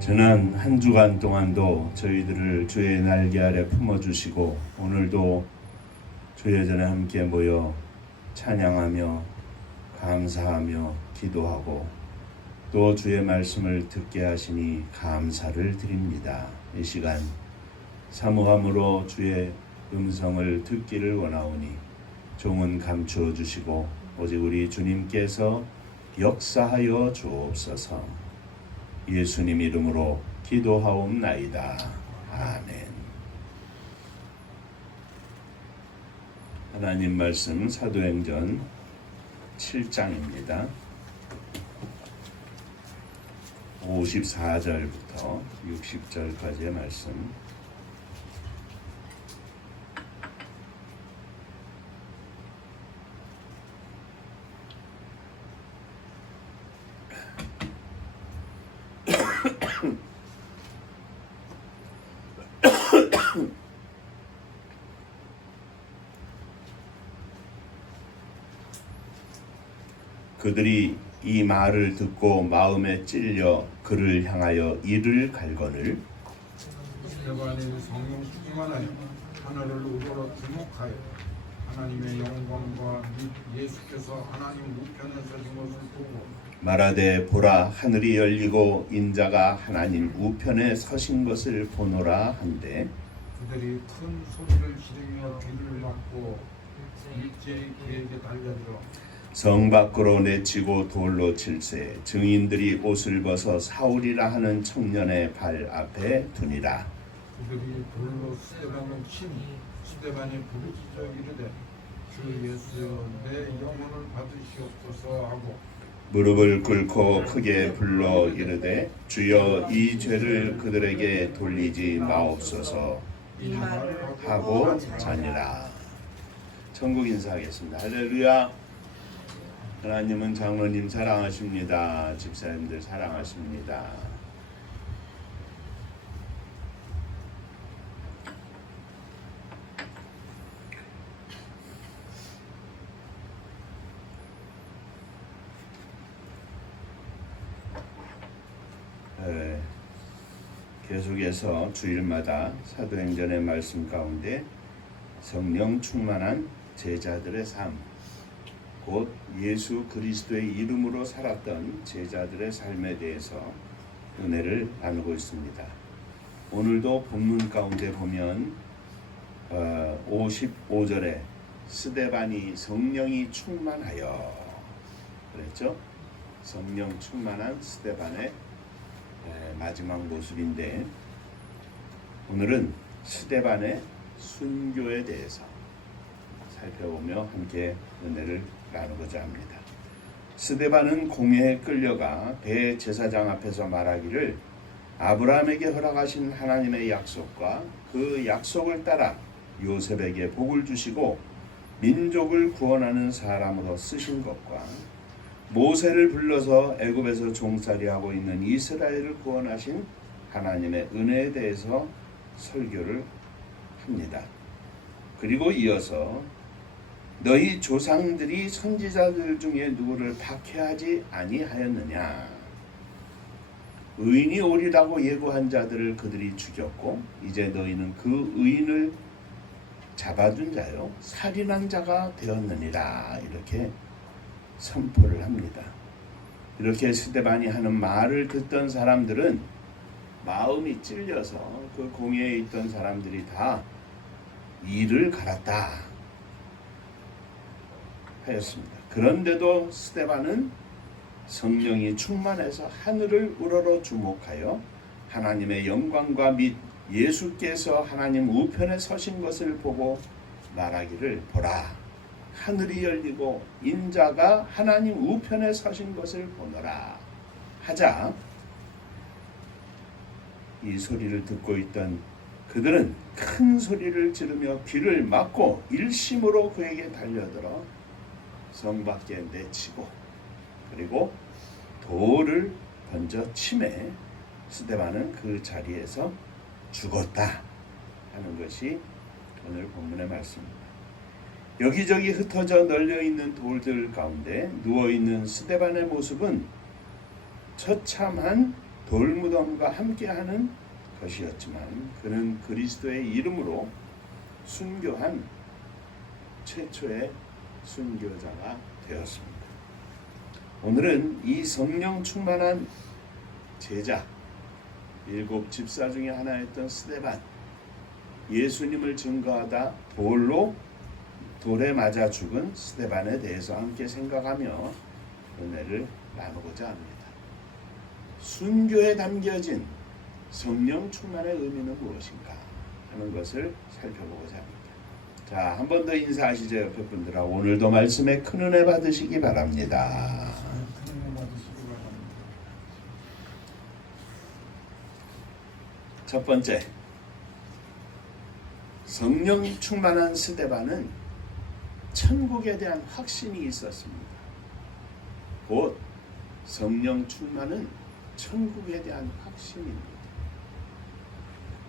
지난 한 주간 동안도 저희들을 주의 날개 아래 품어주시고 오늘도 주의 전에 함께 모여 찬양하며 감사하며 기도하고 또 주의 말씀을 듣게 하시니 감사를 드립니다. 이 시간 사모함으로 주의 음성을 듣기를 원하오니 종은 감추어 주시고 오직 우리 주님께서 역사하여 주옵소서. 예수님 이름으로 기도하옵나이다. 아멘. 하나님 말씀 사도행전 7장입니다. 54절부터 60절까지의 말씀. 그들이 이 말을 듣고 마음에 찔려 그를 향하여 이를 갈거늘 스데반이 성령 충만하여 하늘을 우러러 주목하여 하나님의 영광과 및 예수께서 하나님 우편에 서신 것을 보고 말하되 보라 하늘이 열리고 인자가 하나님 우편에 서신 것을 보노라 한데 그들이 큰 소리를 지르며 귀를 막고 일제히 그에게 달려들어 성 밖으로 내치고 돌로 칠세 증인들이 옷을 벗어 사울이라 하는 청년의 발 앞에 두니라. 그들이 돌로 스데반을 치니 스데반이 부르짖어 이르되 주 예수여 내 영혼을 받으시옵소서 하고 무릎을 꿇고 크게 불러 이르되 주여 이 죄를 그들에게 돌리지 마옵소서 하고 자니라. 천국 인사하겠습니다. 할렐루야. 하나님은 장로님 사랑하십니다. 집사님들 사랑하십니다. 계속해서 주일마다 사도행전의 말씀 가운데 성령 충만한 제자들의 삶, 곧 예수 그리스도의 이름으로 살았던 제자들의 삶에 대해서 은혜를 나누고 있습니다. 오늘도 본문 가운데 보면 55절에 스데반이 성령이 충만하여 그랬죠. 성령 충만한 스데반의 마지막 모습인데 오늘은 스데반의 순교에 대해서 살펴보며 함께 은혜를 나누고자 합니다. 스데반은 공회에 끌려가 대제사장 앞에서 말하기를 아브라함에게 허락하신 하나님의 약속과 그 약속을 따라 요셉에게 복을 주시고 민족을 구원하는 사람으로 쓰신 것과 모세를 불러서 애굽에서 종살이하고 있는 이스라엘을 구원하신 하나님의 은혜에 대해서 설교를 합니다. 그리고 이어서 너희 조상들이 선지자들 중에 누구를 박해하지 아니하였느냐? 의인이 오리라고 예고한 자들을 그들이 죽였고 이제 너희는 그 의인을 잡아준 자요 살인한 자가 되었느니라. 이렇게 선포를 합니다. 이렇게 스데반이 하는 말을 듣던 사람들은 마음이 찔려서 그 공회에 있던 사람들이 다 이를 갈았다 하였습니다. 그런데도 스데반은 성령이 충만해서 하늘을 우러러 주목하여 하나님의 영광과 및 예수께서 하나님 우편에 서신 것을 보고 말하기를 보라 하늘이 열리고 인자가 하나님 우편에 서신 것을 보노라 하자 이 소리를 듣고 있던 그들은 큰 소리를 지르며 귀를 막고 일심으로 그에게 달려들어 성 밖에 내치고 그리고 돌을 던져 치매 스데반은 그 자리에서 죽었다 하는 것이 오늘 본문의 말씀입니다. 여기저기 흩어져 널려있는 돌들 가운데 누워있는 스데반의 모습은 처참한 돌무덤과 함께하는 것이었지만 그는 그리스도의 이름으로 순교한 최초의 순교자가 되었습니다. 오늘은 이 성령 충만한 제자, 7 집사 중에 하나였던 스데반, 예수님을 증거하다 돌에 맞아 죽은 스데반에 대해서 함께 생각하며 은혜를 나누고자 합니다. 순교에 담겨진 성령 충만의 의미는 무엇인가 하는 것을 살펴보고자 합니다. 자, 한 번 더 인사하시죠. 옆에 분들아. 오늘도 말씀에 큰 은혜 받으시기 바랍니다. 첫 번째, 성령 충만한 스데반은 천국에 대한 확신이 있었습니다. 곧 성령 충만은 천국에 대한 확신입니다.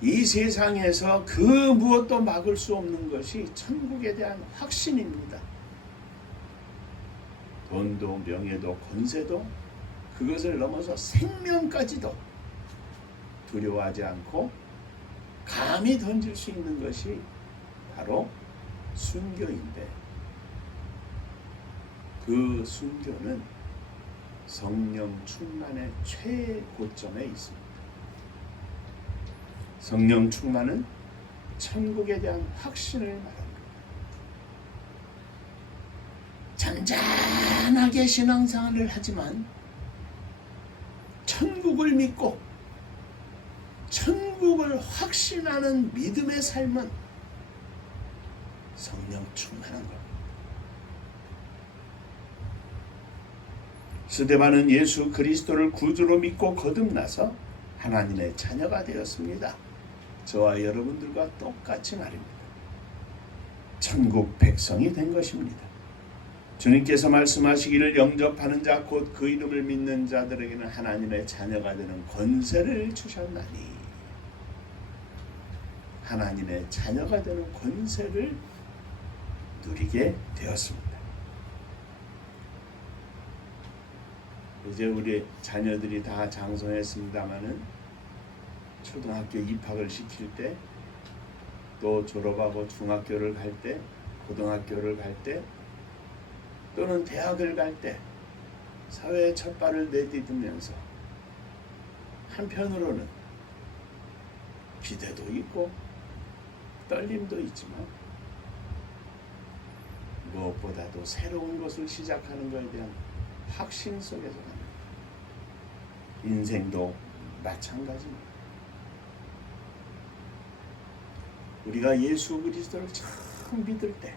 이 세상에서 그 무엇도 막을 수 없는 것이 천국에 대한 확신입니다. 돈도 명예도 권세도 그것을 넘어서 생명까지도 두려워하지 않고 감히 던질 수 있는 것이 바로 순교인데, 그 순교는 성령 충만의 최고점에 있습니다. 성령 충만은 천국에 대한 확신을 말합니다. 잔잔하게 신앙생활을 하지만 천국을 믿고 천국을 확신하는 믿음의 삶은 성령 충만한 겁니다. 스데반은 예수 그리스도를 구주로 믿고 거듭나서 하나님의 자녀가 되었습니다. 저와 여러분들과 똑같이 말입니다. 천국 백성이 된 것입니다. 주님께서 말씀하시기를 영접하는 자 곧 그 이름을 믿는 자들에게는 하나님의 자녀가 되는 권세를 주셨나니, 하나님의 자녀가 되는 권세를 누리게 되었습니다. 이제 우리 자녀들이 다 장성했습니다마는 초등학교 입학을 시킬 때, 또 졸업하고 중학교를 갈 때, 고등학교를 갈 때, 또는 대학을 갈 때 사회의 첫 발을 내디디면서 한편으로는 기대도 있고 떨림도 있지만 무엇보다도 새로운 것을 시작하는 것에 대한 확신 속에서 갑니다. 인생도 마찬가지입니다. 우리가 예수 그리스도를 처음 믿을 때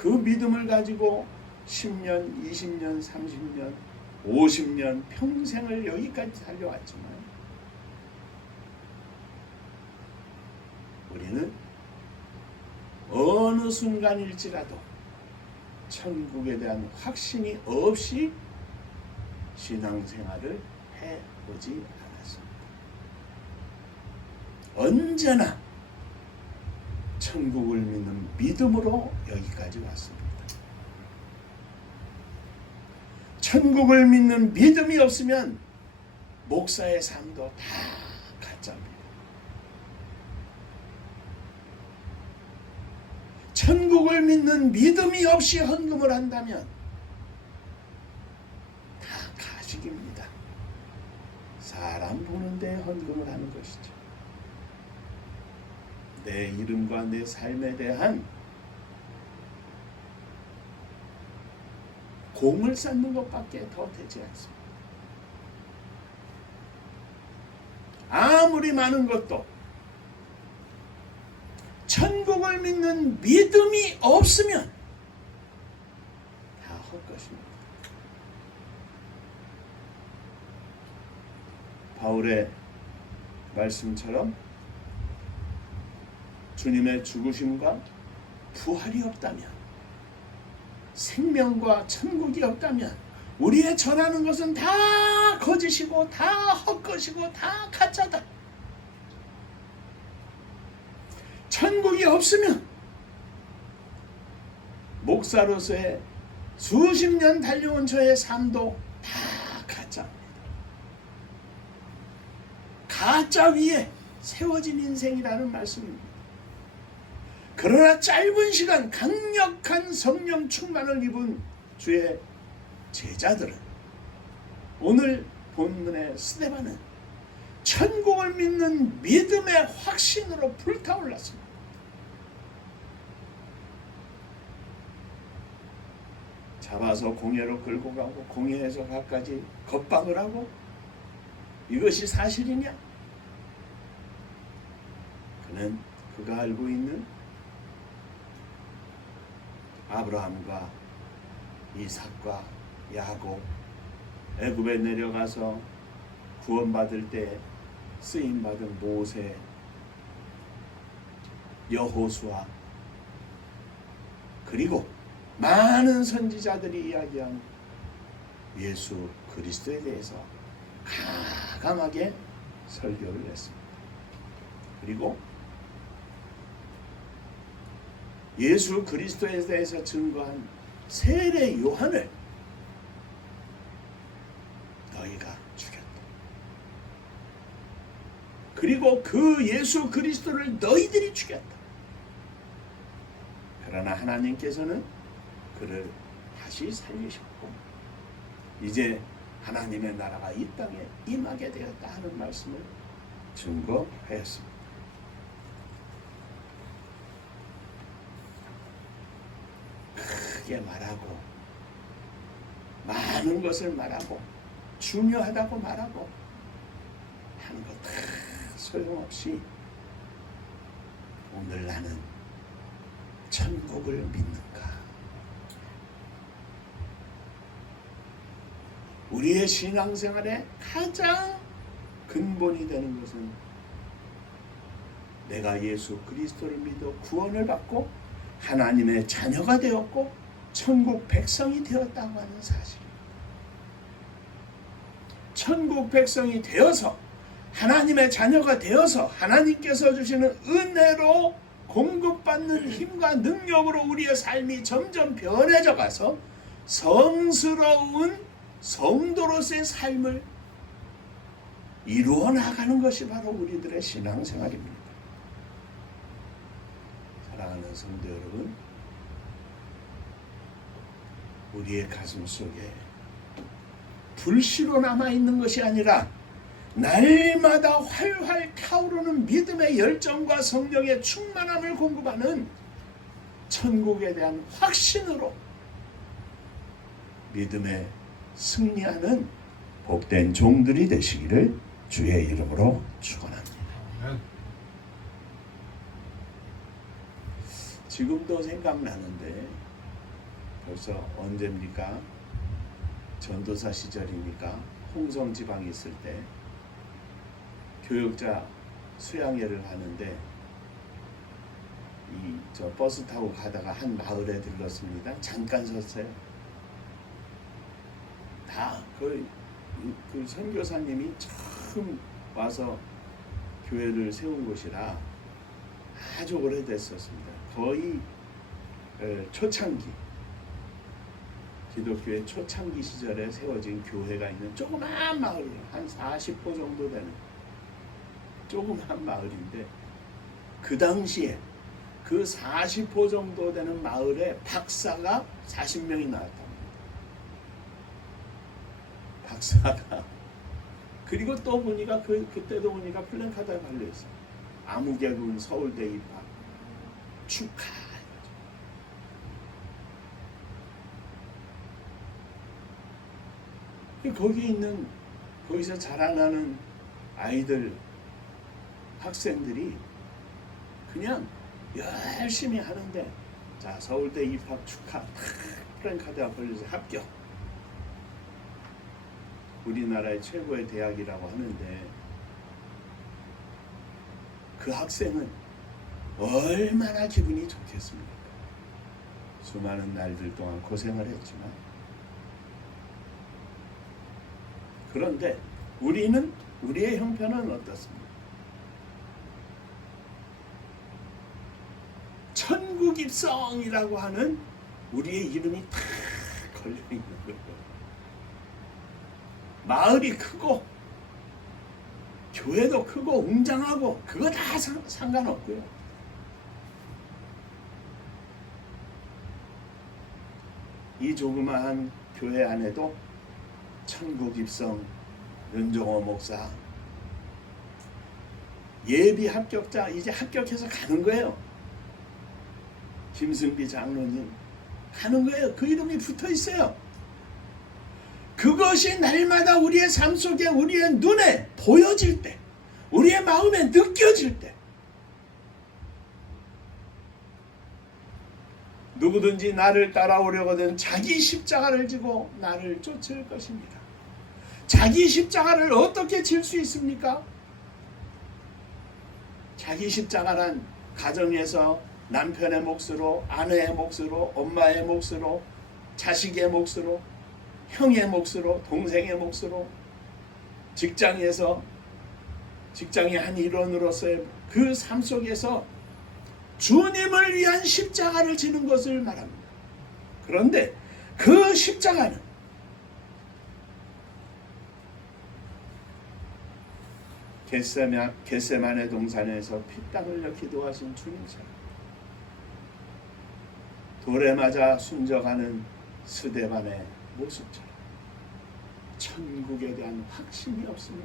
그 믿음을 가지고 10년, 20년, 30년, 50년 평생을 여기까지 살려왔지만 우리는 어느 순간일지라도 천국에 대한 확신이 없이 신앙생활을 해보지 않았습니다. 언제나 천국을 믿는 믿음으로 여기까지 왔습니다. 천국을 믿는 믿음이 없으면 목사의 삶도 다 가짜입니다. 천국을 믿는 믿음이 없이 헌금을 한다면 다 가식입니다. 사람 보는데 헌금을 하는 것이죠. 내 이름과 내 삶에 대한 공을 쌓는 것밖에 더 되지 않습니다. 아무리 많은 것도 천국을 믿는 믿음이 없으면 다 헛것입니다. 바울의 말씀처럼 주님의 죽으심과 부활이 없다면, 생명과 천국이 없다면 우리의 전하는 것은 다 거짓이고 다 헛것이고 다 가짜다. 천국이 없으면 목사로서의 수십 년 달려온 저의 삶도 다 가짜입니다. 가짜 위에 세워진 인생이라는 말씀입니다. 그러나 짧은 시간 강력한 성령 충만을 입은 주의 제자들은, 오늘 본문의 스데반은 천국을 믿는 믿음의 확신으로 불타올랐습니다. 잡아서 공회로 끌고 가고 공회에서 가까지 겁박을 하고, 이것이 사실이냐? 그는 그가 알고 있는 아브라함과 이삭과 야곱, 애굽에 내려가서 구원받을 때 쓰임받은 모세, 여호수아, 그리고 많은 선지자들이 이야기한 예수 그리스도에 대해서 가감하게 설교를 했습니다. 그리고 예수 그리스도에 대해서 증거한 세례 요한을 너희가 죽였다. 그리고 그 예수 그리스도를 너희들이 죽였다. 그러나 하나님께서는 그를 다시 살리셨고 이제 하나님의 나라가 이 땅에 임하게 되었다 하는 말씀을 증거하였습니다. 크게 말하고 많은 것을 말하고 중요하다고 말하고 하는 것 다 소용없이 오늘 나는 천국을 믿는가? 우리의 신앙생활의 가장 근본이 되는 것은 내가 예수 그리스도를 믿어 구원을 받고 하나님의 자녀가 되었고 천국 백성이 되었다고 하는 사실입니다. 천국 백성이 되어서 하나님의 자녀가 되어서 하나님께서 주시는 은혜로 공급받는 힘과 능력으로 우리의 삶이 점점 변해져 가서 성스러운 성도로서의 삶을 이루어 나가는 것이 바로 우리들의 신앙생활입니다. 사랑하는 성도 여러분, 우리의 가슴 속에 불씨로 남아있는 것이 아니라 날마다 활활 타오르는 믿음의 열정과 성령의 충만함을 공급하는 천국에 대한 확신으로 믿음에 승리하는 복된 종들이 되시기를 주의 이름으로 축원합니다. 지금도 생각나는데 벌써 언제입니까? 전도사 시절이니까 홍성 지방에 있을 때 교역자 수양회를 하는데 저 버스 타고 가다가 한 마을에 들렀습니다. 잠깐 섰어요. 다 그 선교사님이 처음 와서 교회를 세운 곳이라 아주 오래됐었습니다. 거의 초창기 기독교의 초창기 시절에 세워진 교회가 있는 조그마한 마을이에요. 한 40호 정도 되는 조그마한 마을인데 그 당시에 그 40호 정도 되는 마을에 박사가 40명이 나왔답니다. 박사가 그리고 또 보니까 그때도 보니까 플랜카드가 달려있어요. 아무개군 서울대 입학 축하. 거기서 자라나는 아이들, 학생들이 그냥 열심히 하는데, 자, 서울대 입학 축하, 플랜카드가 걸려서 합격. 우리나라의 최고의 대학이라고 하는데 그 학생은 얼마나 기분이 좋겠습니까? 수많은 날들 동안 고생을 했지만, 그런데 우리의 형편은 어떻습니까? 천국 입성이라고 하는 우리의 이름이 다 걸려있는 거예요. 마을이 크고 교회도 크고 웅장하고 그거 다 상관없고요. 이 조그마한 교회 안에도 천국 입성 윤종호 목사 예비 합격자 이제 합격해서 가는 거예요. 김승비 장로님 가는 거예요. 그 이름이 붙어 있어요. 그것이 날마다 우리의 삶 속에 우리의 눈에 보여질 때, 우리의 마음에 느껴질 때, 누구든지 나를 따라오려거든 자기 십자가를 지고 나를 쫓을 것입니다. 자기 십자가를 어떻게 질 수 있습니까? 자기 십자가란 가정에서 남편의 몫으로, 아내의 몫으로, 엄마의 몫으로, 자식의 몫으로, 형의 몫으로, 동생의 몫으로, 직장에서 직장의 한 일원으로서의 그 삶 속에서 주님을 위한 십자가를 지는 것을 말합니다. 그런데 그 십자가는 겟세마네 동산에서 피땀 흘려 기도하신 주님처럼 돌에 맞아 순적하는 스데반의 모습처럼 천국에 대한 확신이 없으면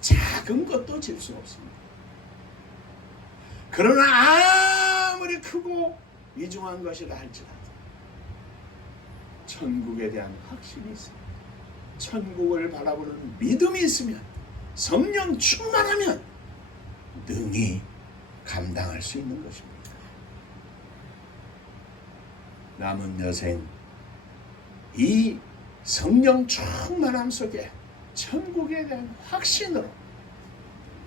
작은 것도 질 수 없습니다. 그러나 아무리 크고 위중한 것이라 할지라도 천국에 대한 확신이 있으면, 천국을 바라보는 믿음이 있으면, 성령 충만하면 능히 감당할 수 있는 것입니다. 남은 여생 이 성령 충만함 속에 천국에 대한 확신으로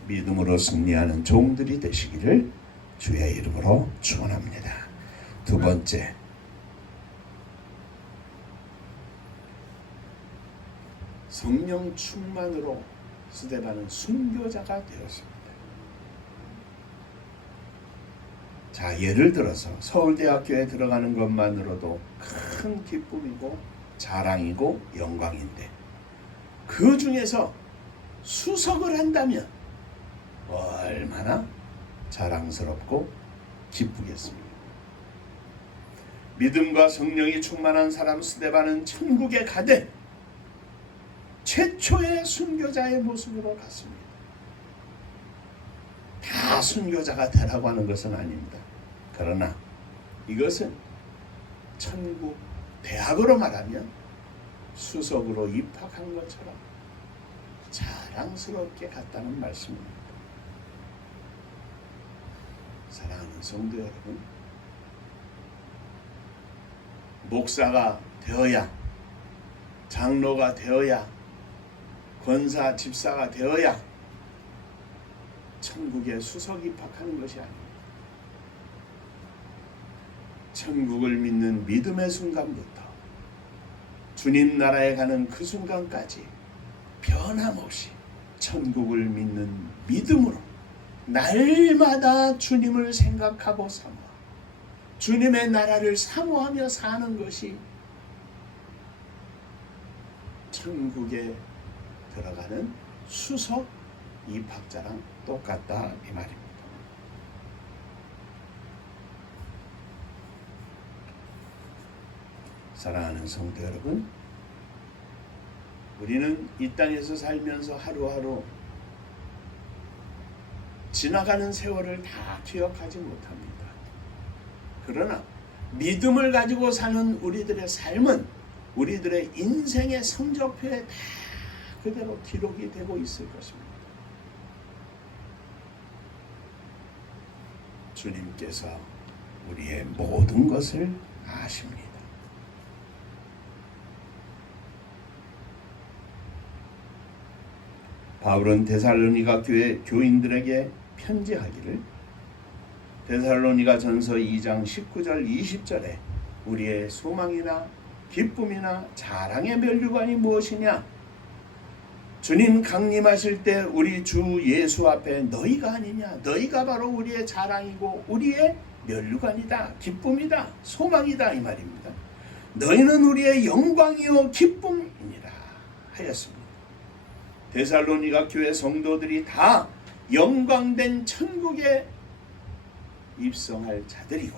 믿음으로 승리하는 종들이 되시기를 주의 이름으로 축원합니다. 두 번째, 성령 충만으로 스데반은 순교자가 되었습니다. 자, 예를 들어서 서울대학교에 들어가는 것만으로도 큰 기쁨이고 자랑이고 영광인데, 그 중에서 수석을 한다면 얼마나 자랑스럽고 기쁘겠습니까? 믿음과 성령이 충만한 사람 스데반은 천국에 가되 최초의 순교자의 모습으로 갔습니다. 다 순교자가 되라고 하는 것은 아닙니다. 그러나 이것은 천국 대학으로 말하면 수석으로 입학한 것처럼 자랑스럽게 갔다는 말씀입니다. 사랑하는 성도 여러분, 목사가 되어야, 장로가 되어야, 권사, 집사가 되어야 천국에 수석 입학하는 것이 아닙니다. 천국을 믿는 믿음의 순간부터 주님 나라에 가는 그 순간까지 변함없이 천국을 믿는 믿음으로 날마다 주님을 생각하고 사모하고 주님의 나라를 사모하며 사는 것이 천국에 들어가는 수석 입학자랑 똑같다 이 말입니다. 사랑하는 성도 여러분, 우리는 이 땅에서 살면서 하루하루 지나가는 세월을 다 기억하지 못합니다. 그러나 믿음을 가지고 사는 우리들의 삶은 우리들의 인생의 성적표에 다 그대로 기록이 되고 있을 것입니다. 주님께서 우리의 모든 것을 아십니다. 바울은 데살로니가 교회 교인들에게 편지하기를, 데살로니가 전서 2장 19절 20절에 우리의 소망이나 기쁨이나 자랑의 면류관이 무엇이냐? 주님 강림하실 때 우리 주 예수 앞에 너희가 아니냐? 너희가 바로 우리의 자랑이고 우리의 면류관이다, 기쁨이다, 소망이다 이 말입니다. 너희는 우리의 영광이요 기쁨이니라 하였습니다. 데살로니가 교회 성도들이 다 영광된 천국에 입성할 자들이고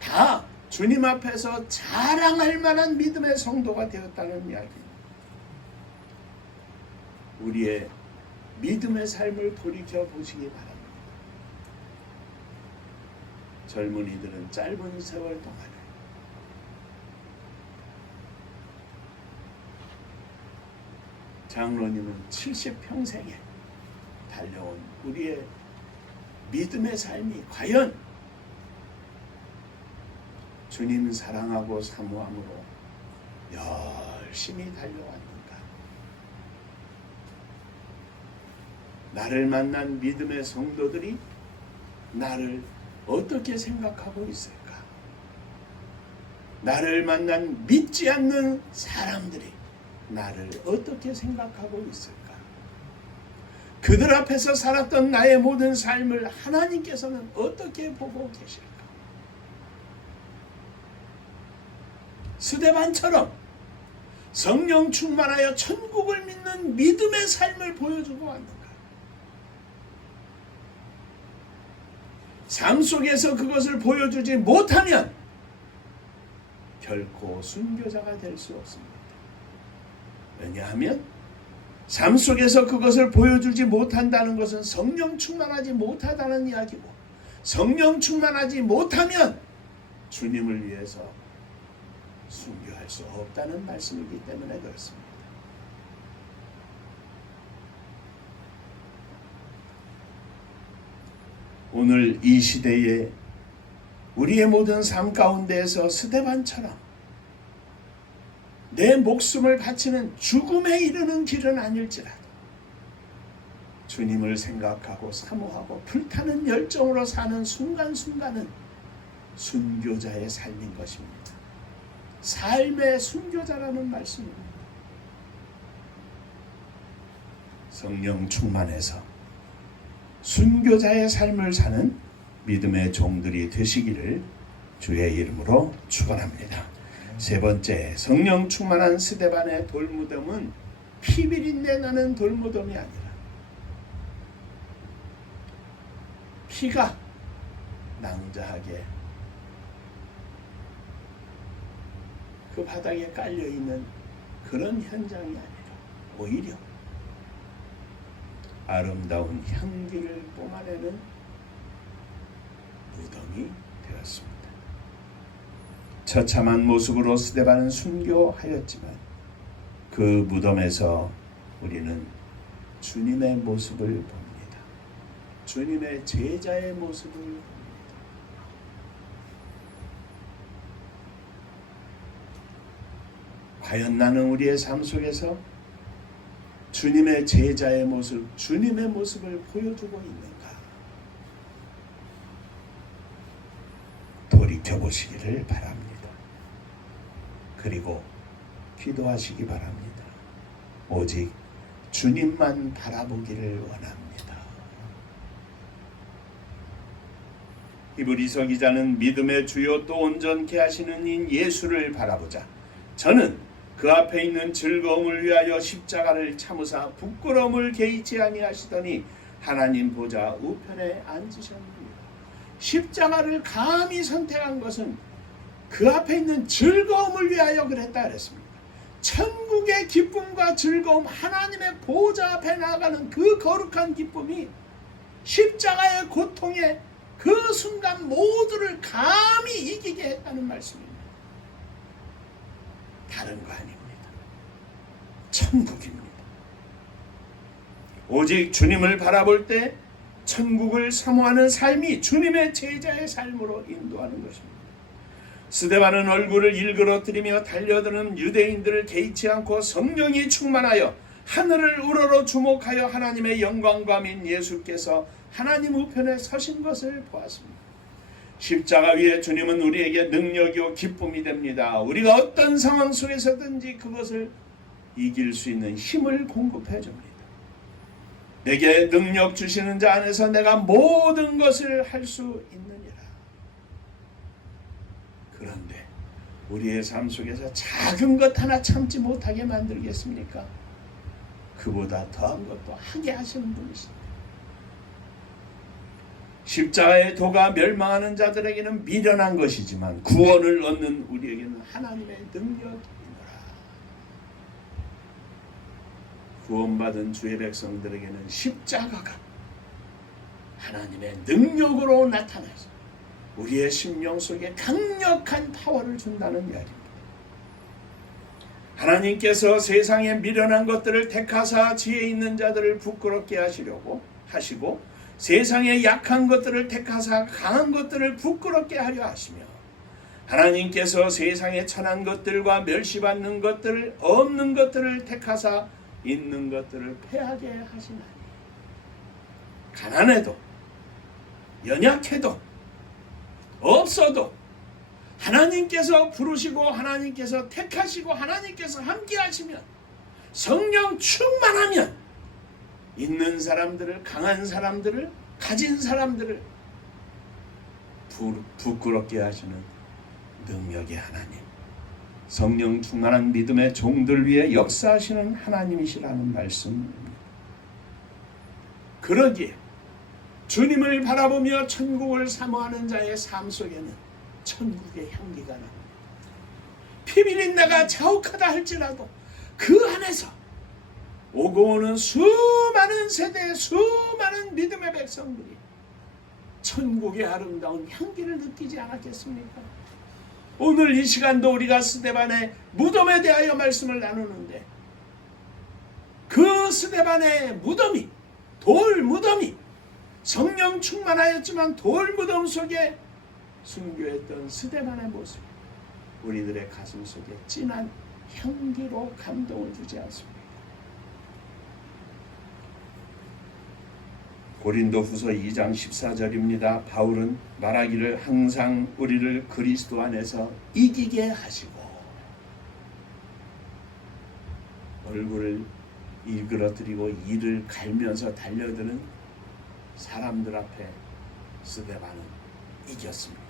다 주님 앞에서 자랑할 만한 믿음의 성도가 되었다는 이야기입니다. 우리의 믿음의 삶을 돌이켜 보시기 바랍니다. 젊은이들은 짧은 세월 동안에 장로님은 70평생에 달려온 우리의 믿음의 삶이 과연 주님 사랑하고 사모함으로 열심히 달려왔는가? 나를 만난 믿음의 성도들이 나를 어떻게 생각하고 있을까? 나를 만난 믿지 않는 사람들이 나를 어떻게 생각하고 있을까? 그들 앞에서 살았던 나의 모든 삶을 하나님께서는 어떻게 보고 계실까? 스데반처럼 성령 충만하여 천국을 믿는 믿음의 삶을 보여주고 왔는가? 삶 속에서 그것을 보여주지 못하면 결코 순교자가 될 수 없습니다. 왜냐하면 삶 속에서 그것을 보여주지 못한다는 것은 성령 충만하지 못하다는 이야기고, 성령 충만하지 못하면 주님을 위해서 순교할 수 없다는 말씀이기 때문에 그렇습니다. 오늘 이 시대에 우리의 모든 삶 가운데에서 스데반처럼 내 목숨을 바치는 죽음에 이르는 길은 아닐지라도 주님을 생각하고 사모하고 불타는 열정으로 사는 순간순간은 순교자의 삶인 것입니다. 삶의 순교자라는 말씀입니다. 성령 충만해서 순교자의 삶을 사는 믿음의 종들이 되시기를 주의 이름으로 축원합니다. 세 번째, 성령 충만한 스데반의 돌무덤은 피비린내 나는 돌무덤이 아니라 피가 낭자하게 그 바닥에 깔려있는 그런 현장이 아니라 오히려 아름다운 향기를 뿜어내는 무덤이 되었습니다. 처참한 모습으로 스데반은 순교하였지만 그 무덤에서 우리는 주님의 모습을 봅니다. 주님의 제자의 모습을 봅니다. 과연 나는 우리의 삶 속에서 주님의 제자의 모습, 주님의 모습을 보여주고 있는가? 돌이켜보시기를 바랍니다. 그리고 기도하시기 바랍니다. 오직 주님만 바라보기를 원합니다. 히브리서 기자는 믿음의 주요 또 온전케 하시는 인 예수를 바라보자. 저는 그 앞에 있는 즐거움을 위하여 십자가를 참으사 부끄러움을 개의치 아니하시더니 하나님 보좌 우편에 앉으셨느니라. 십자가를 감히 선택한 것은 그 앞에 있는 즐거움을 위하여 그랬다 그랬습니다. 천국의 기쁨과 즐거움, 하나님의 보좌 앞에 나아가는 그 거룩한 기쁨이 십자가의 고통에 그 순간 모두를 감히 이기게 했다는 말씀입니다. 다른 거 아닙니다. 천국입니다. 오직 주님을 바라볼 때 천국을 사모하는 삶이 주님의 제자의 삶으로 인도하는 것입니다. 스데반은 얼굴을 일그러뜨리며 달려드는 유대인들을 개의치 않고 성령이 충만하여 하늘을 우러러 주목하여 하나님의 영광과 민 예수께서 하나님 우편에 서신 것을 보았습니다. 십자가 위에 주님은 우리에게 능력이요 기쁨이 됩니다. 우리가 어떤 상황 속에서든지 그것을 이길 수 있는 힘을 공급해 줍니다. 내게 능력 주시는 자 안에서 내가 모든 것을 할 수 있느니라. 그런데 우리의 삶 속에서 작은 것 하나 참지 못하게 만들겠습니까? 그보다 더한 것도 하게 하시는 분이십니다. 십자가의 도가 멸망하는 자들에게는 미련한 것이지만 구원을 얻는 우리에게는 하나님의 능력이노라. 구원받은 주의 백성들에게는 십자가가 하나님의 능력으로 나타나서 우리의 심령 속에 강력한 파워를 준다는 이야기입니다. 하나님께서 세상에 미련한 것들을 택하사 지혜 있는 자들을 부끄럽게 하시고 세상에 약한 것들을 택하사 강한 것들을 부끄럽게 하려 하시며 하나님께서 세상에 천한 것들과 멸시받는 것들을 없는 것들을 택하사 있는 것들을 패하게 하시나니 가난해도 연약해도 없어도 하나님께서 부르시고 하나님께서 택하시고 하나님께서 함께 하시면 성령 충만하면 있는 사람들을 강한 사람들을 가진 사람들을 부끄럽게 하시는 능력의 하나님 성령 충만한 믿음의 종들 위해 역사하시는 하나님이시라는 말씀입니다. 그러기에 주님을 바라보며 천국을 사모하는 자의 삶 속에는 천국의 향기가 납니다. 피비린내가 자욱하다 할지라도 그 안에서 오고 오는 수많은 세대의 수많은 믿음의 백성들이 천국의 아름다운 향기를 느끼지 않았겠습니까? 오늘 이 시간도 우리가 스데반의 무덤에 대하여 말씀을 나누는데 그 스데반의 무덤이 돌 무덤이 성령 충만하였지만 돌 무덤 속에 순교했던 스데반의 모습 우리들의 가슴 속에 진한 향기로 감동을 주지 않습니다. 고린도후서 2장 14절입니다. 바울은 말하기를 항상 우리를 그리스도 안에서 이기게 하시고 얼굴을 일그러뜨리고 이를 갈면서 달려드는 사람들 앞에 스데반은 이겼습니다.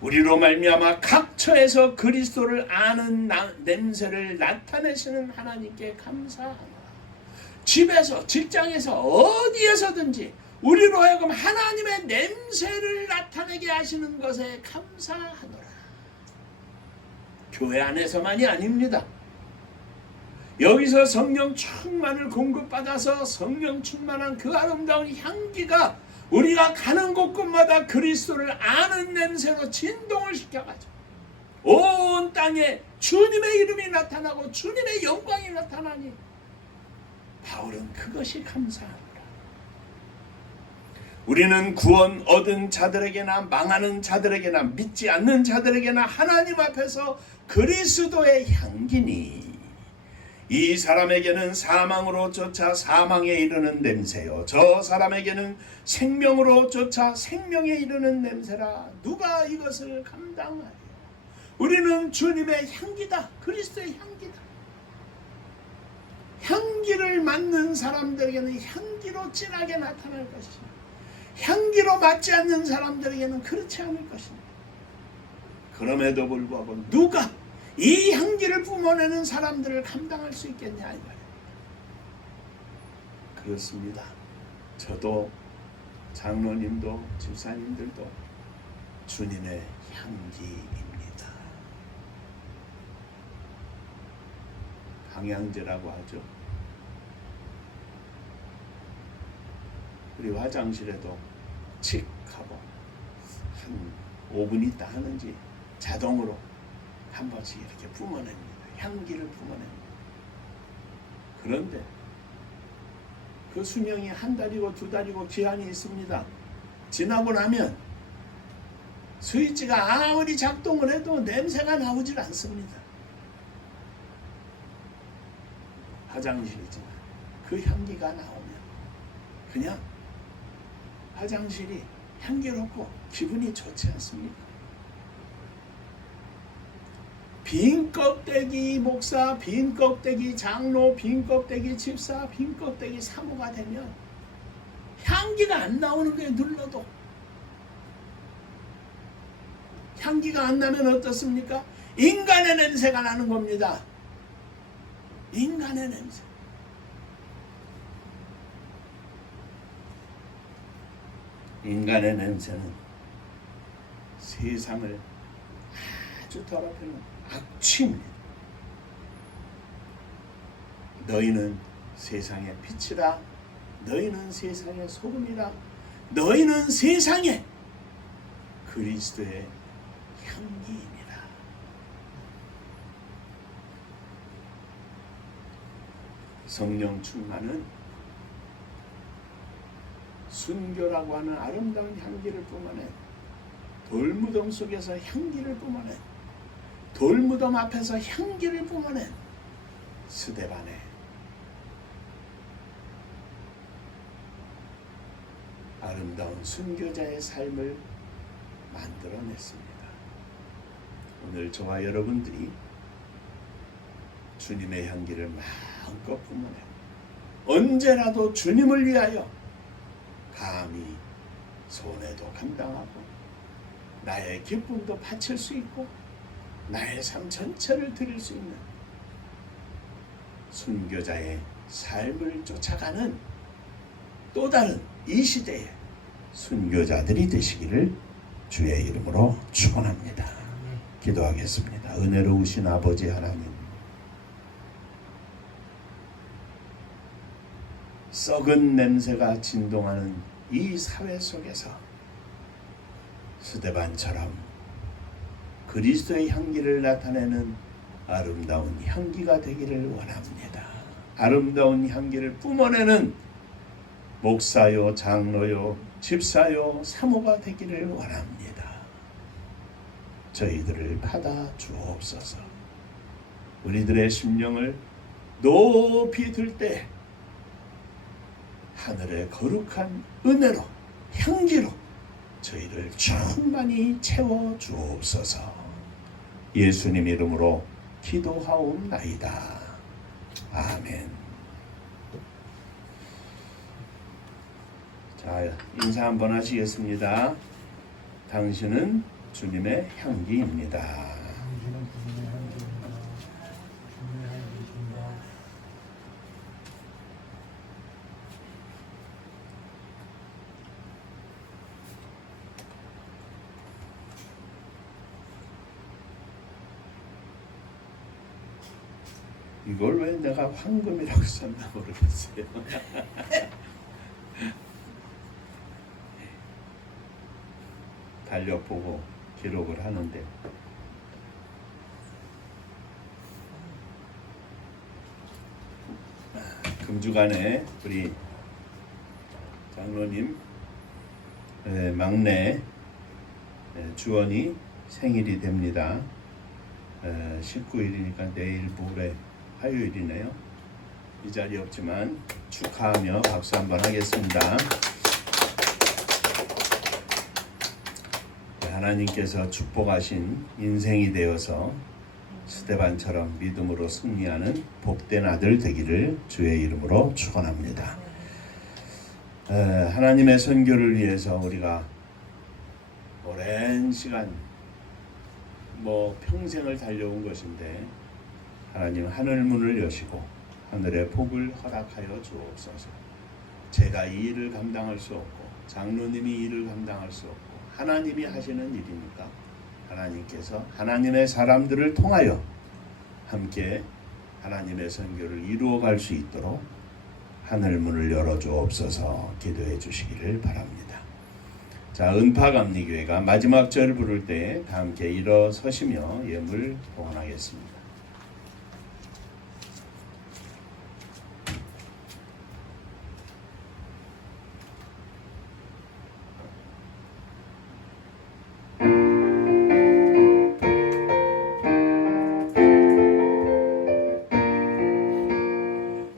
우리로 말미암아 각처에서 그리스도를 아는 냄새를 나타내시는 하나님께 감사하노라. 집에서 직장에서 어디에서든지 우리로 하여금 하나님의 냄새를 나타내게 하시는 것에 감사하노라. 교회 안에서만이 아닙니다. 여기서 성령 충만을 공급받아서 성령 충만한 그 아름다운 향기가 우리가 가는 곳곳마다 그리스도를 아는 냄새로 진동을 시켜가지고 온 땅에 주님의 이름이 나타나고 주님의 영광이 나타나니 바울은 그것이 감사합니다. 우리는 구원 얻은 자들에게나 망하는 자들에게나 믿지 않는 자들에게나 하나님 앞에서 그리스도의 향기니 이 사람에게는 사망으로 쫓아 사망에 이르는 냄새요 저 사람에게는 생명으로 쫓아 생명에 이르는 냄새라. 누가 이것을 감당하리요? 우리는 주님의 향기다. 그리스도의 향기다. 향기를 맡는 사람들에게는 향기로 진하게 나타날 것이며 향기로 맡지 않는 사람들에게는 그렇지 않을 것입니다. 그럼에도 불구하고 누가 이 향기를 뿜어내는 사람들을 감당할 수 있겠냐 이 말입니다. 그렇습니다. 저도 장로님도 집사님들도 주님의 향기입니다. 방향제라고 하죠. 우리 화장실에도 칙 하고 한 5분 있다 하는지 자동으로 한 번씩 이렇게 뿜어냅니다. 향기를 뿜어냅니다. 그런데 그 수명이 한 달이고 두 달이고 기한이 있습니다. 지나고 나면 스위치가 아무리 작동을 해도 냄새가 나오질 않습니다. 화장실이지만 그 향기가 나오면 그냥 화장실이 향기롭고 기분이 좋지 않습니까? 빈 껍데기 목사, 빈 껍데기 장로, 빈 껍데기 집사, 빈 껍데기 사모가 되면 향기가 안 나오는 거예요. 눌러도 향기가 안 나면 어떻습니까? 인간의 냄새가 나는 겁니다. 인간의 냄새. 인간의 냄새는 세상을 아주 더럽히는 악취입니다. 너희는 세상의 빛이라. 너희는 세상의 소금이라. 너희는 세상의 그리스도의 향기입니다. 성령 충만은 순교라고 하는 아름다운 향기를 뿜어내, 돌무덤 속에서 향기를 뿜어내, 돌무덤 앞에서 향기를 뿜어낸 스데반의 아름다운 순교자의 삶을 만들어냈습니다. 오늘 저와 여러분들이 주님의 향기를 마음껏 뿜어내고 언제라도 주님을 위하여 감히 손해도 감당하고 나의 기쁨도 바칠 수 있고 나의 삶 전체를 드릴 수 있는 순교자의 삶을 쫓아가는 또 다른 이 시대의 순교자들이 되시기를 주의 이름으로 축원합니다. 기도하겠습니다. 은혜로우신 아버지 하나님, 썩은 냄새가 진동하는 이 사회 속에서 스데반처럼 그리스도의 향기를 나타내는 아름다운 향기가 되기를 원합니다. 아름다운 향기를 뿜어내는 목사요, 장로요, 집사요, 사모가 되기를 원합니다. 저희들을 받아 주옵소서. 우리들의 심령을 높이 들 때 하늘의 거룩한 은혜로, 향기로 저희를 충만히 채워 주옵소서. 예수님 이름으로 기도하옵나이다. 아멘. 자, 인사 한번 하시겠습니다. 당신은 주님의 향기입니다. 당신은 주님의 향기입니다. 주님의 향기이십니다. 이걸 왜 내가 황금이라고 썼나 모르겠어요. 달력보고 기록을 하는데 금주간에 우리 장로님 막내 주원이 생일이 됩니다. 19일이니까 내일 모레 화요일이네요. 이 자리에 없지만 축하하며 박수 한번 하겠습니다. 하나님께서 축복하신 인생이 되어서 스데반처럼 믿음으로 승리하는 복된 아들 되기를 주의 이름으로 축원합니다. 하나님의 선교를 위해서 우리가 오랜 시간 평생을 달려온 것인데 하나님 하늘 문을 여시고 하늘의 복을 허락하여 주옵소서. 제가 이 일을 감당할 수 없고 장로님이 이 일을 감당할 수 없고 하나님이 하시는 일이니까 하나님께서 하나님의 사람들을 통하여 함께 하나님의 선교를 이루어갈 수 있도록 하늘 문을 열어주옵소서. 기도해 주시기를 바랍니다. 자, 은파감리교회가 마지막 절을 부를 때 다 함께 일어서시며 예물 봉헌하겠습니다.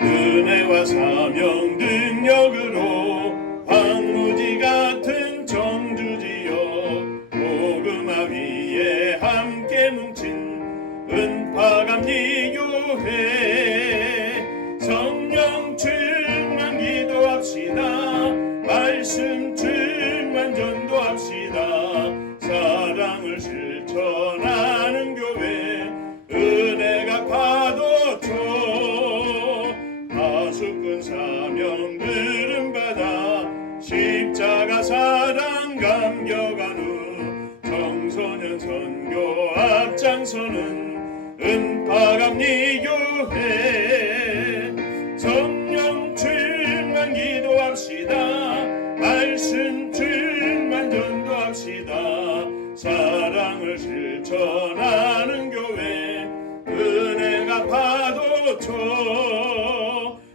은혜와 사명 능력으로 황무지 같은 청주지역 복음화 위에 함께 뭉친 은파감리교회 성령 충만 기도합시다. 말씀 충만 전도합시다. 사랑을 실천하는 교회 은혜가 파도처럼 은파감리 교회 성령 충만 기도합시다. 말씀 충만 전도합시다. 사랑을 실천하는 교회 은혜가 파도쳐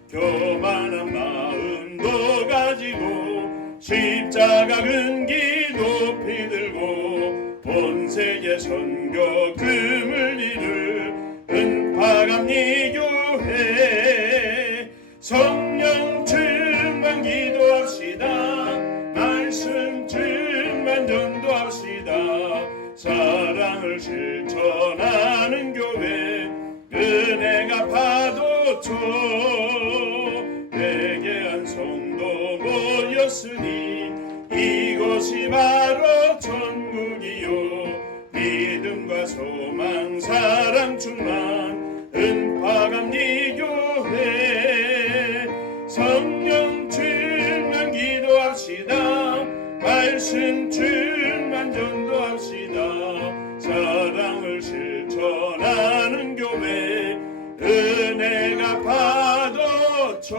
교만한 마음도 가지고 십자가 근기 높이 들고 온 세계 선교 금을 이룰 은파감리 교회 성령 충만 기도합시다. 말씀 충만 전도합시다. 사랑을 실천하는 교회 은혜가 파도쳐 회개한 성도 모였으니 이곳이 바로 천국이요 믿음과 소망 사랑 충만 은파감리 교회 성령 충만 기도합시다. 말씀 충만 전도합시다. 사랑을 실천하는 교회 은혜가 파도쳐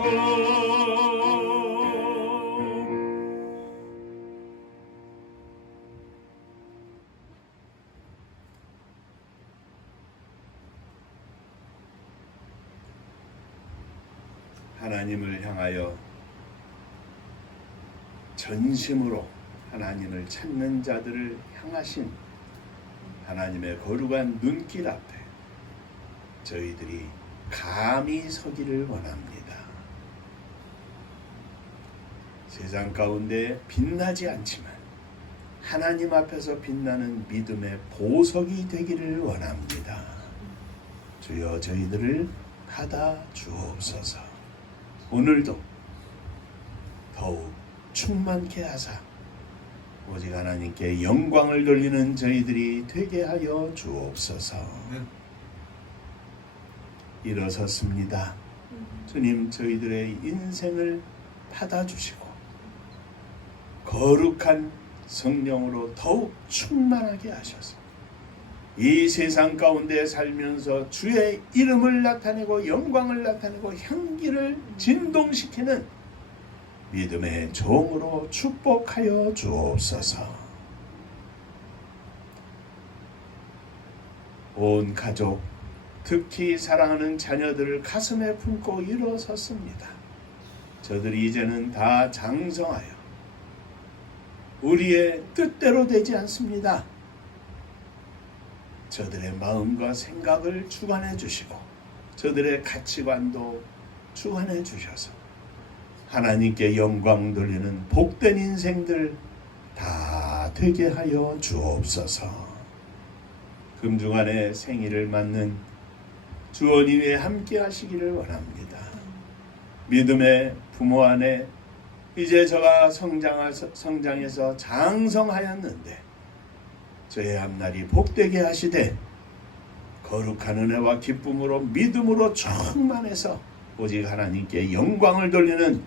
하나님을 향하여 전심으로 하나님을 찾는 자들을 향하신 하나님의 거룩한 눈길 앞에 저희들이 감히 서기를 원합니다. 세상 가운데 빛나지 않지만 하나님 앞에서 빛나는 믿음의 보석이 되기를 원합니다. 주여 저희들을 받아 주옵소서. 오늘도 더욱 충만케 하사 오직 하나님께 영광을 돌리는 저희들이 되게 하여 주옵소서. 일어섰습니다. 주님 저희들의 인생을 받아주시고 거룩한 성령으로 더욱 충만하게 하셔서 이 세상 가운데 살면서 주의 이름을 나타내고 영광을 나타내고 향기를 진동시키는 믿음의 종으로 축복하여 주옵소서. 온 가족 특히 사랑하는 자녀들을 가슴에 품고 일어섰습니다. 저들이 이제는 다 장성하여 우리의 뜻대로 되지 않습니다. 저들의 마음과 생각을 주관해 주시고 저들의 가치관도 주관해 주셔서 하나님께 영광 돌리는 복된 인생들 다 되게 하여 주옵소서. 금중안의 생일을 맞는 주원이 위에 함께 하시기를 원합니다. 믿음의 부모 안에 이제 저가 성장해서 장성하였는데 저의 앞날이 복되게 하시되 거룩한 은혜와 기쁨으로 믿음으로 충만해서 오직 하나님께 영광을 돌리는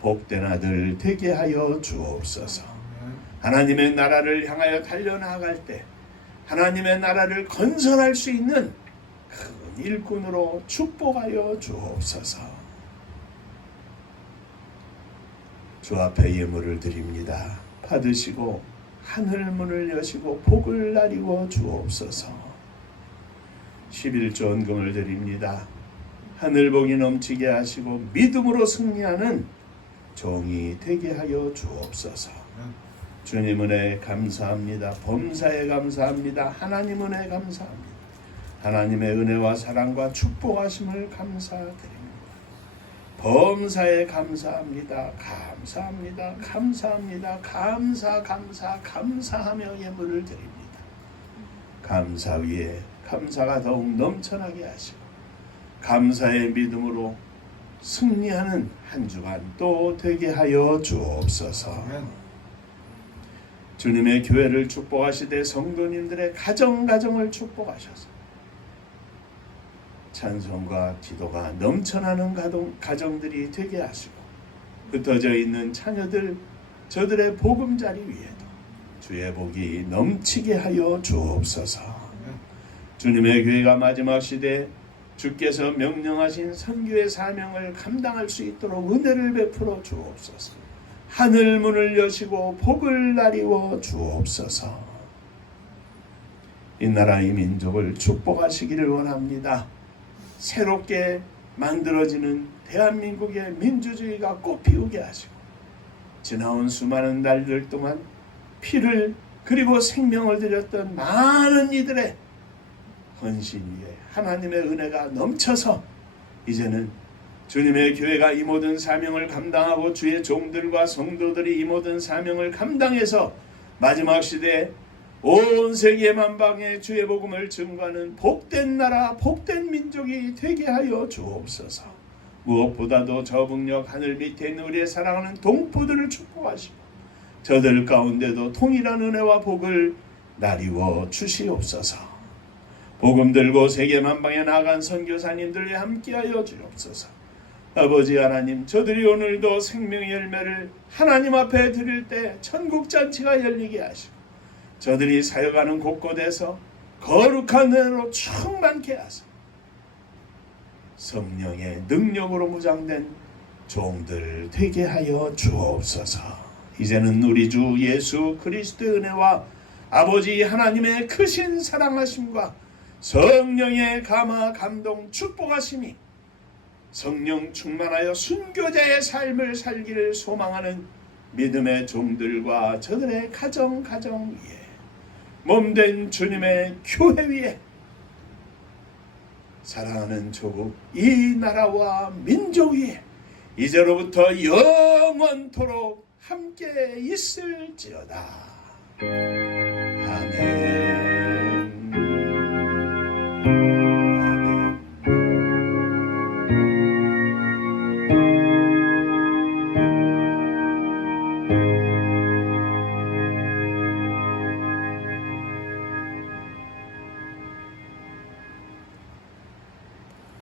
복된 아들 되게 하여 주옵소서. 하나님의 나라를 향하여 달려나갈 때 하나님의 나라를 건설할 수 있는 큰 일꾼으로 축복하여 주옵소서. 주 앞에 예물을 드립니다. 받으시고 하늘 문을 여시고 복을 나리고 주옵소서. 11조 헌금을 드립니다. 하늘 복이 넘치게 하시고 믿음으로 승리하는 종이 되게 하여 주옵소서. 주님 은혜 감사합니다. 범사에 감사합니다. 하나님 은혜 감사합니다. 하나님의 은혜와 사랑과 축복하심을 감사드립니다. 범사에 감사합니다. 감사합니다. 감사합니다. 감사하며 예물을 드립니다. 감사 위에 감사가 더욱 넘쳐나게 하시고 감사의 믿음으로 승리하는 한 주간 또 되게 하여 주옵소서. 주님의 교회를 축복하시되 성도님들의 가정을 축복하셔서 찬송과 기도가 넘쳐나는 가정들이 되게 하시고 흩어져 있는 자녀들 저들의 보금자리 위에도 주의 복이 넘치게 하여 주옵소서. 주님의 교회가 마지막 시대에 주께서 명령하신 선교의 사명을 감당할 수 있도록 은혜를 베풀어 주옵소서. 하늘 문을 여시고 복을 나리워 주옵소서. 이 나라 이 민족을 축복하시기를 원합니다. 새롭게 만들어지는 대한민국의 민주주의가 꽃피우게 하시고 지나온 수많은 날들 동안 피를 그리고 생명을 들였던 많은 이들의 헌신 위에 하나님의 은혜가 넘쳐서 이제는 주님의 교회가 이 모든 사명을 감당하고 주의 종들과 성도들이 이 모든 사명을 감당해서 마지막 시대에 온 세계 만방에 주의 복음을 증거하는 복된 나라 복된 민족이 되게 하여 주옵소서. 무엇보다도 저 북녘 하늘 밑에 있는 우리의 사랑하는 동포들을 축복하시고 저들 가운데도 통일한 은혜와 복을 나리워 주시옵소서. 복음 들고 세계 만방에 나간 선교사님들이 함께하여 주옵소서. 아버지 하나님, 저들이 오늘도 생명의 열매를 하나님 앞에 드릴 때 천국 잔치가 열리게 하시고 저들이 사역하는 곳곳에서 거룩한 은혜로 충만케 하사 성령의 능력으로 무장된 종들 되게 하여 주옵소서. 이제는 우리 주 예수 그리스도의 은혜와 아버지 하나님의 크신 사랑하심과 성령의 감화 감동 축복하심이 성령 충만하여 순교자의 삶을 살기를 소망하는 믿음의 종들과 저들의 가정 위에 몸된 주님의 교회 위에 사랑하는 조국 이 나라와 민족 위에 이제로부터 영원토록 함께 있을지어다. 아멘.